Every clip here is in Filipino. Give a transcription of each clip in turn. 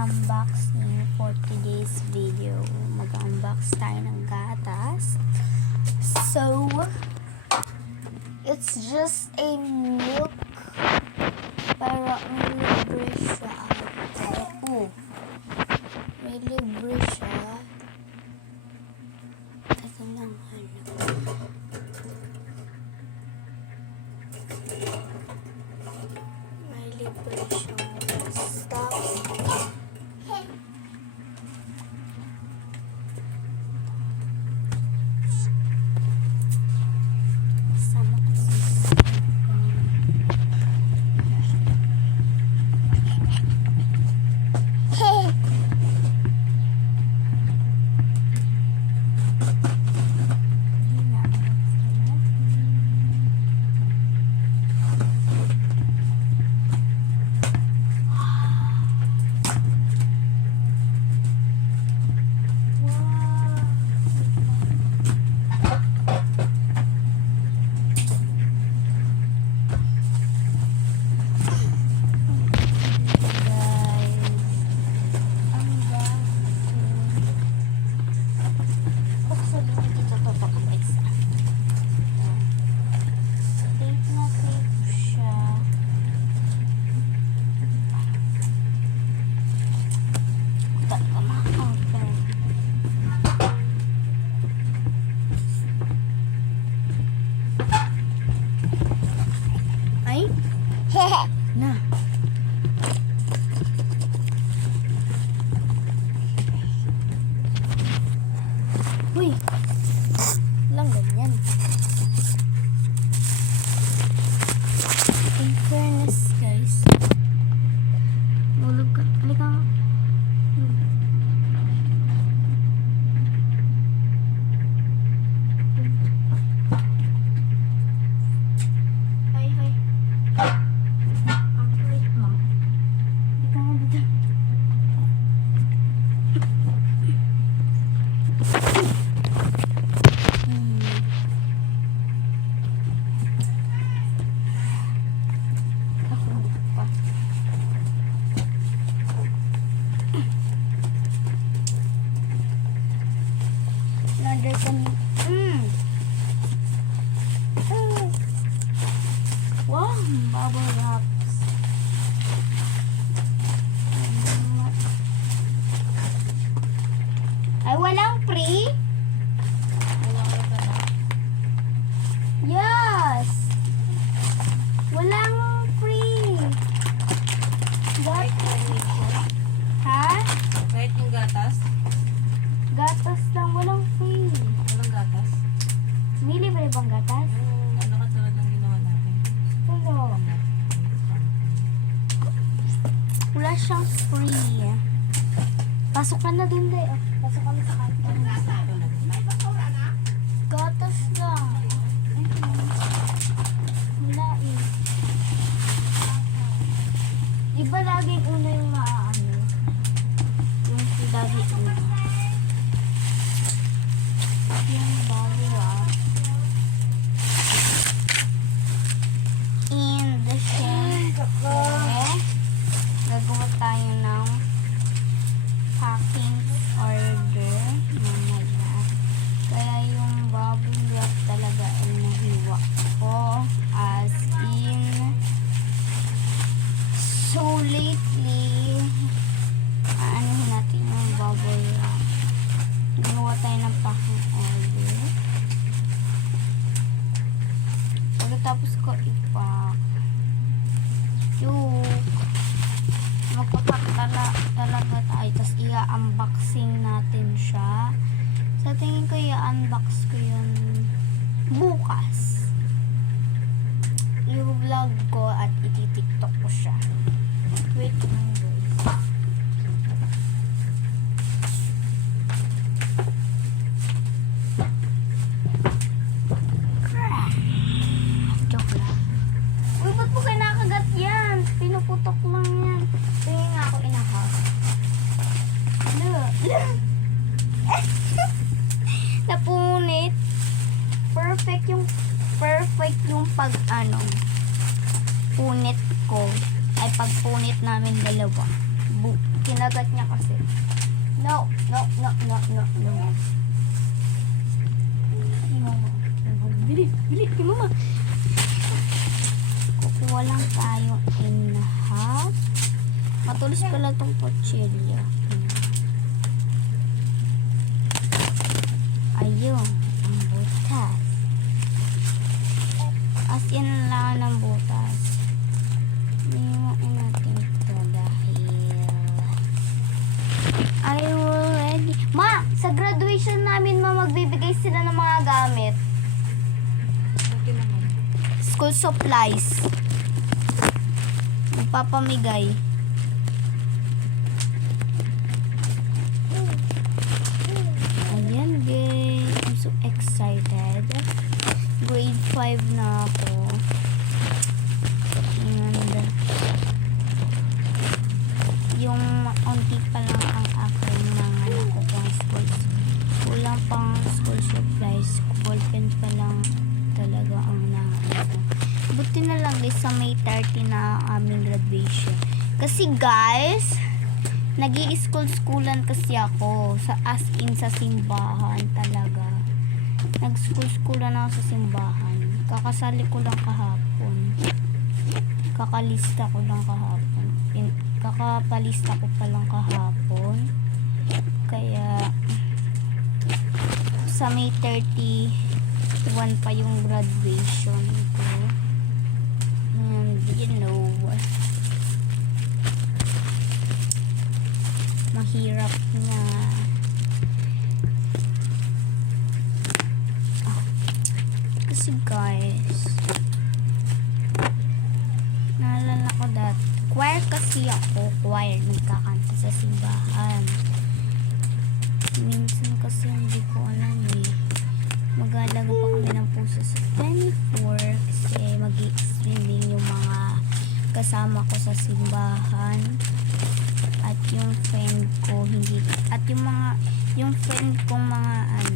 unboxing for today's video. Mag-unbox tayo ng gatas. So, it's just a milk, pero may libre siya. May libre siya. Ito lang may libre siya. Stop. Na. Uy. Lang ganyan. In fairness, guys. Mulog ka. Halika nga. Wow, bubble wraps. Ay, walang free? Yes! Walang free. Ha? Kahit yung gatas? Gatas lang, walang free. Walang gatas? May libre bang gatas? Ano katulad ng ginawa natin? Wala. Wala siyang free. Pasok ka na dun, day. Pasok kami sa kanto. Gatas lang. Wala eh. Iba laging una yung maaano. Yung si Daddy una. Yung bali and syempre gagawa tayo ng packing order mamaya, kaya yung bubble wrap talaga ay nahiwa ko as in. So lately aanohin natin yung bubble wrap, gagawa tayo ng packing order. Pagkatapos ko ipack yung magpapak talaga tayo, tapos i-unboxing natin siya. Sa tingin ko i-unbox ko yun bukas. I-vlog ko at iti-tiktok ko siya. Wait lang guys. Joke lang. Uy, ba't po kayo nakagat yan? Pinuputok lang yan. Tingin nga ako inahas. Napunit. Perfect yung pag punit ko. Ay pagpunit namin dalawa. Kinagat niya kasi. No, no, no, no, no, no. Ay, mama. Bili, bili, kay mama. Kukuha lang tayo in half. Matulis pala itong kutsilyo. Ayun, ang butas. As in lang ng butas. Iiwain natin ito dahil I will ready. Ma, sa graduation namin, ma, magbibigay sila ng mga gamit. Okay naman. School supplies. Magpapamigay. Ayan, guys. I'm so excited. Grade 5 na ako. And yung unti pa lang ang aking mga nakukuha school. Kulang pang school supplies. Ballpen pa lang talaga ang naano. Buti na lang guys, sa May 30 na ang aming graduation. Kasi guys, nag-i-school-schoolan kasi ako. As in sa simbahan talaga. Nag-school-schoolan ako sa simbahan. Kakasali ko lang kahapon. Kakalista ko lang kahapon. Kakapalista ko pa lang kahapon. Kaya sa May 31 pa yung graduation ko. And you know, mahirap na. Kasi guys, naalala ko dati, choir kasi ako, choir, nagkakanta sa simbahan. Minsan kasi hindi ko alam eh. Mag-aalaga pa kami ng puso sa 24 kasi mag-i-streaming yung mga kasama ko sa simbahan. At yung friend ko, hindi, at yung friend kong mga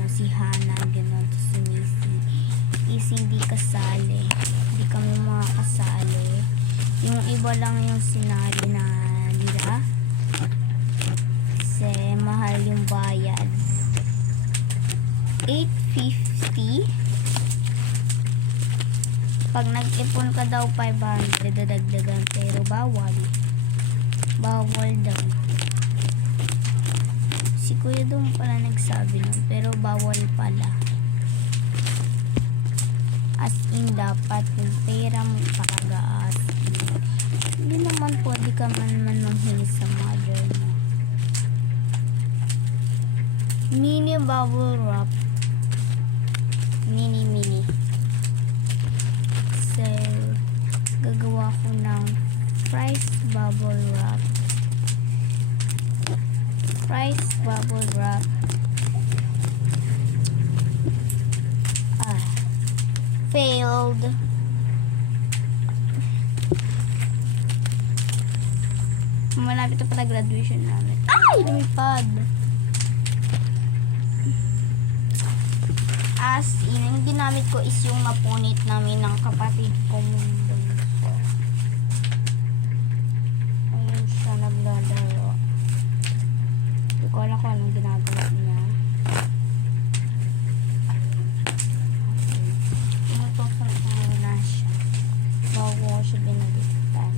si Hannah, gano'n, si Missy, is hindi kasali. Hindi kami mga kasali. Yung iba lang yung sinali na nila. Kasi mahal yung bayad. 850. Pag nag-ipon ka daw 500, dadagdagan. Pero bawal. Bawal daw. Si Kuya doon pala nagsabi nun. Pero bawal pala. As in, dapat yung pera mo pakagaas. Hindi naman pwede ka man manghingi sa mother mo. Mini bubble wrap. Mini. So, gagawa ko ng fries bubble wrap. Fries bubble wrap. Failed. Malapit na pala graduation namin. Ay! Lumipad. As in, yung ginamit ko is yung napunit namin ng kapatid kong bunso. Ayun siya naglalaro. Hindi ko alam kung anong ginagawa niya. Bago ko siya binalitan.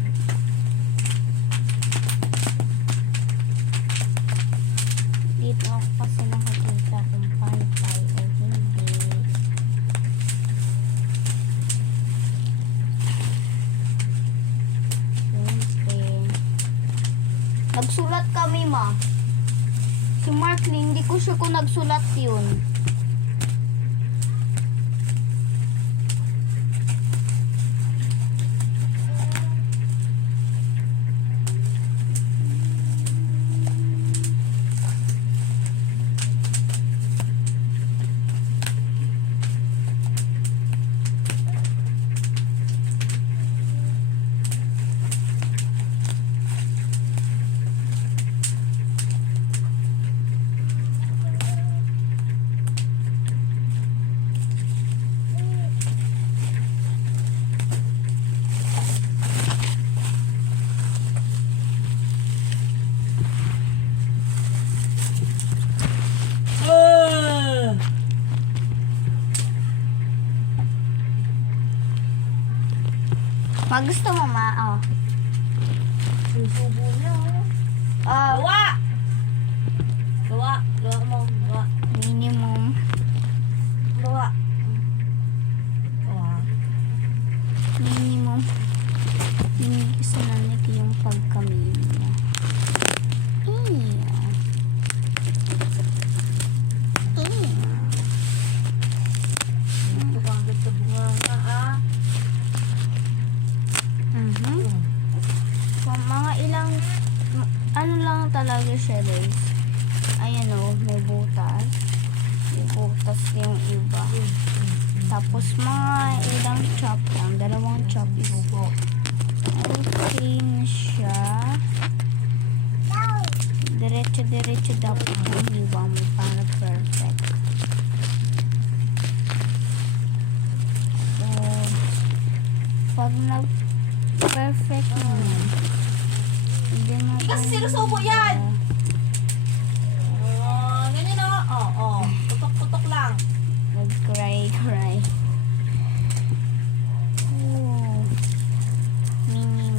Dito ako kasi nakakita kung pantay o hindi. Nagsulat kami, ma. Si Marklin, hindi ko sure kung nagsulat yun. Ma, gusto mo, ma? Oh. Susubo niya. Oh, Gawa! Gawa. Gawa mo. Gawa. minimum. Gawa. Gawa. Minimum. Minimum kasi nanik yung pagkamino. Iya. Iya. Ito ka agad sa bunga nga ah. So, mga ilang, ano lang talaga siya guys. Ayan o, may butas. May butas yung iba. Tapos mga ilang chop lang, dalawang chop is okay na siya. Diretso dapat yung iba mo para perfect. So, pag perfect na, hindi mo Kasi sinusubo yan! Oh, ganyan o. Oh, oh. Putok-putok lang. Nag-cry. Oh. Minimum.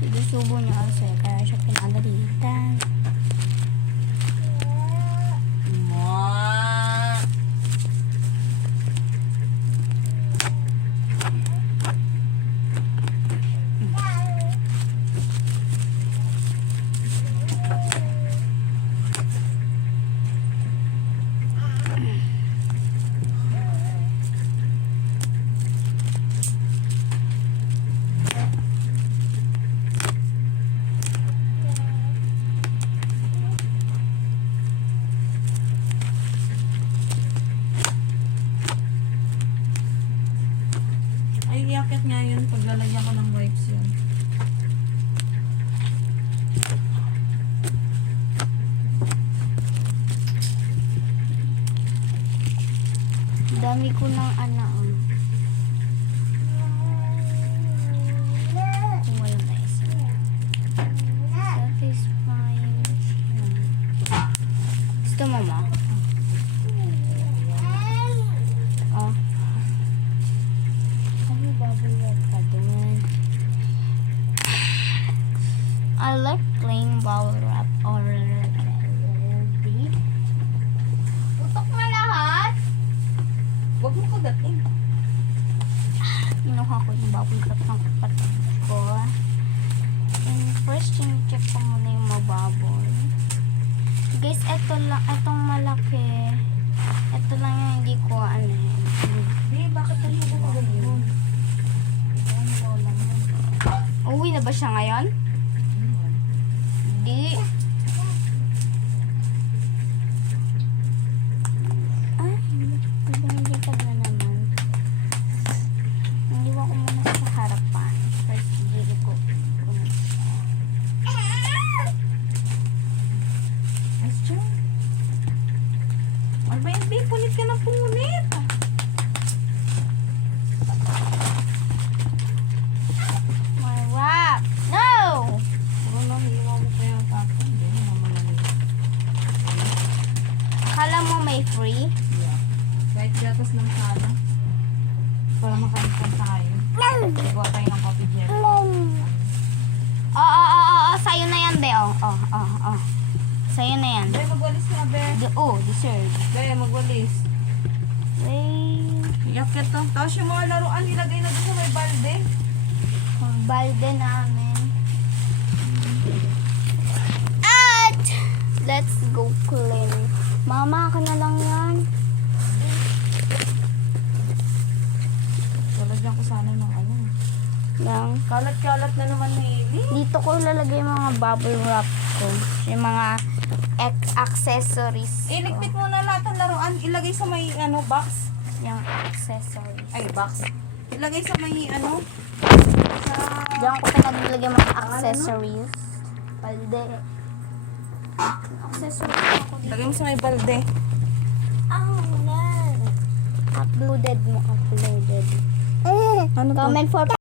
Sinusubo niya kasi kaya siya pinagalitan. Ay, iakit nga yun pag lalagyan ko ng wipes yun. Dami ko ng kung walang nais. Satisfying siya. Gusto mo ma? Oh. Ano babayad ka dun? I like plain bubble wrap or putok na lahat. Huwag mo kagatin. Kinuha ko yung bubble wrap ng kapatid ko. And first, check ko muna yung mababoy. Guys, etong malaki. Ito lang yung hindi ko Di, bakit tayo ko kagatin? Uwi na ba siya ngayon? Hindi. Ay, bumibigay na naman. Naliwa ko muna sa harapan. First, dili ko. Nice job. Ay ba yung babe, punit ka ng punit. My wrap! No! Wala, hiwa mo kaya tapos. Hindi, naman lang. Akala mo may free? Yeah. Kahit gatas ng sala. Para makalitan tayo. Gawa tayo ng coffee jelly. Oo. Sa'yo na yan, be. Oh. Sa'yo na yan. Be, magwalis na, be. Deserve. Be, magwalis. Wait. Yakit to. Tapos yung mga laruan, nilagay na doon sa may balde. Balde namin. At let's go clean. Mama, ka na lang yan. Lalagyan ko sana ng ano. Kalat-kalat na naman na ili. Dito ko ilalagay yung mga bubble wrap ko. Yung mga accessories. Iligpit mo na lahat ng laruan. Ilagay sa may ano, box. Yung accessories. Ay, box. Ilagay sa may ano. Sa... Diyan ko pinaglagay mga accessories. Balde. Accessories ako dito. Ilagay mo sa may balde. Uploaded mo. Uploaded. Ano to? Comment for